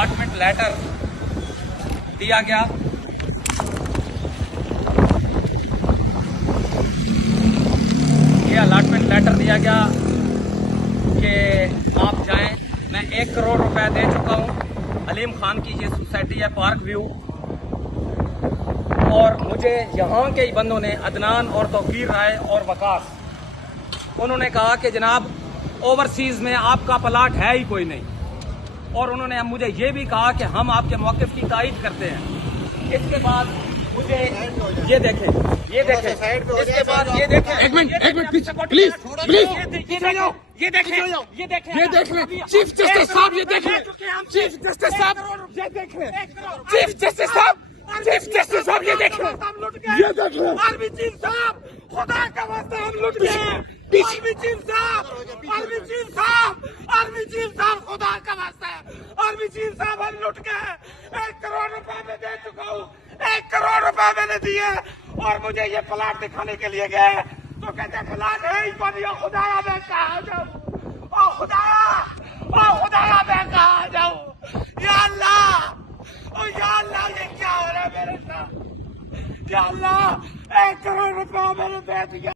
Allotment letter दिया गया। ये अलॉटमेंट लेटर दिया गया कि आप जाएं। मैं 1 करोड़ रुपए दे चुका हूं। अलीम खान की ये सोसाइटी है पार्क व्यू, और मुझे यहाँ के ही बंदों ने अदनान और तौकीर राय और वकास, उन्होंने कहा कि जनाब ओवरसीज में आपका प्लाट है ही कोई नहीं, और उन्होंने मुझे ये भी कहा कि हम आपके मौक़िफ़ की तायीद करते हैं। इसके बाद मुझे ये देखें, इसके बाद ये देखें, एक मिनट प्लीज ये देखें चीफ जस्टिस साहब, ये देखें चीफ जस्टिस साहब, ये देखें चीफ जस्टिस साहब, ये देखें आर्मी चीफ साहब, खुदा का वास्ता हम लुट गए। आर्मी चीफ साहब, खुदा का वास्ता है। आर्मी चीफ साहब हम लुट गए। 1 करोड़ रुपए मैं दे चुका हूँ। 1 करोड़ रुपए मैंने दिए, और मुझे ये प्लाट दिखाने के लिए गए तो कहते हैं प्लाट है ही कोई। खुदाया मैं कहाँ जाऊँ? ओ खुदाया मैं कहाँ जाऊँ? या अल्लाह, ये क्या हो रहा है मेरे साथ? या अल्लाह, 1 करोड़ रुपया मैंने दे दिया।